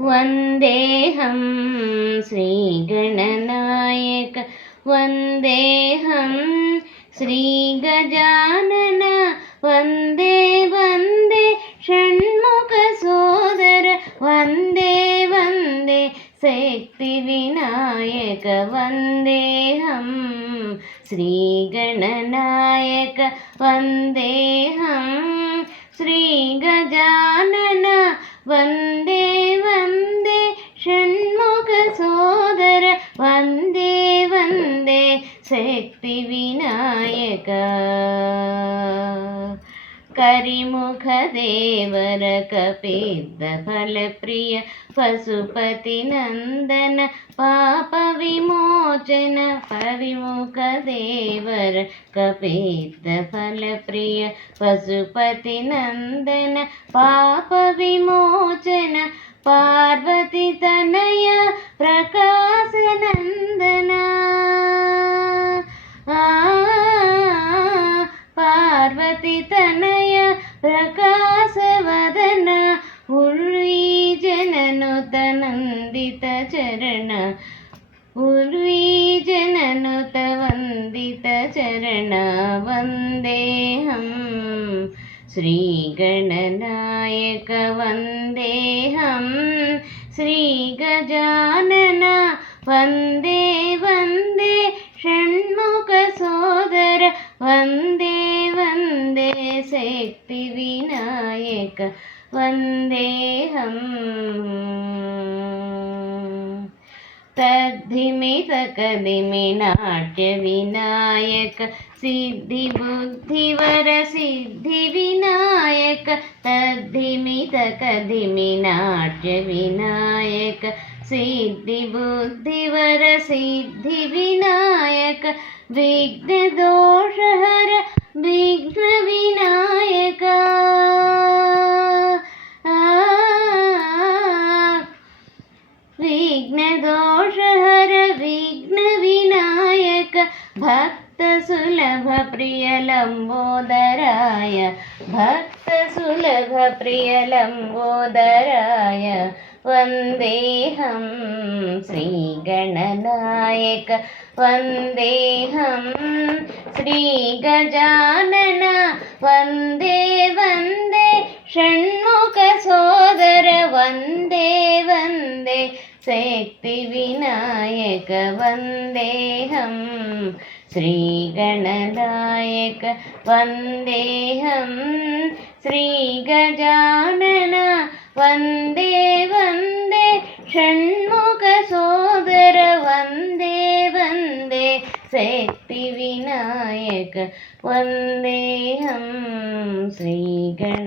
वन्देऽहं श्रीगणनायक वन्देऽहं श्रीगजानन वन्दे वन्दे षण्मुखसोदर वन्दे वन्दे शक्तिविनायक वन्देऽहं श्रीगणनायक वन्देऽहं श्रीगजानन वन्दे वन्दे षण्मुखसोदर वन्दे वन्दे शक्तिविनायक करिमुखदेवर कपित्थफलप्रिय पशुपतिनन्दन पापविमोचन करिमुखदेवर कपित्थफलप्रिय पशुपतिनन्दन पापविमोचन पार्वतीतनय प्रकाशनन्दन पार्वतीतनय प्रकाशवदन उर्वीजननुत नन्दित चरण उर्वीजननुत वन्दित चरण वन्देऽहं श्रीगणनायक वन्देऽहं श्रीगजानन वन्दे वन्दे षण्मुखसोदर वन्दे वन्दे शक्तिविनायक वन्देऽहं तद्धिमितकदिमि नाट्यविनायक सिद्धिबुद्धिवर सिद्धिविनायक तद्धिमितकदिमि नाट्यविनायक सिद्धिबुद्धिवर सिद्धिविनायक विघ्नदोषहर विघ्नविनायक विघ्नदोषहर विघ्नविनायक भक्तसुलभ प्रिय लम्बोदराय भक्तसुलभ प्रिय लम्बोदराय वन्देऽहं श्रीगणनायक वन्देऽहं श्रीगजानन वन्दे वन्दे षण्मुखसोदर वन्दे वन्दे शक्तिविनायक वन्देऽहं श्रीगणनायक वन्देऽहं श्रीगजानन वन्दे वन्दे षण्मुखसोदर वन्दे वन्दे शक्तिविनायक वन्देऽहं श्रीगण